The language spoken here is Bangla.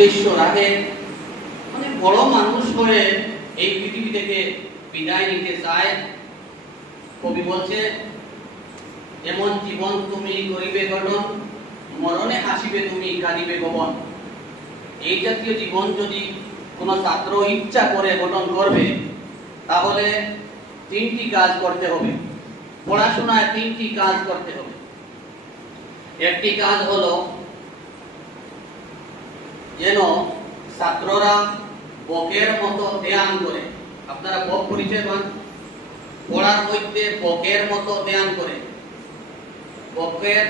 উদ্দেশ্য রাখে, মানে বড় মানুষ হয়ে এই পৃথিবী থেকে বিদায় নিতে চায়। কবি বলছে, এমন জীবন তুমি করিবে গঠন, মরণে আসিবে তুমি কাঁদিবে গমন। এই জাতীয় জীবন যদি কোনো ছাত্র ইচ্ছা করে গঠন করবে, তাহলে তিনটি কাজ করতে হবে। পড়াশোনায় তিনটি কাজ করতে হবে। একটি কাজ হলো যেন ছাত্ররা বকের মতো ধ্যান করে। আপনারা বক পরিচয় পান? পড়ার মধ্যে বকের মতো ধ্যান করে। বকের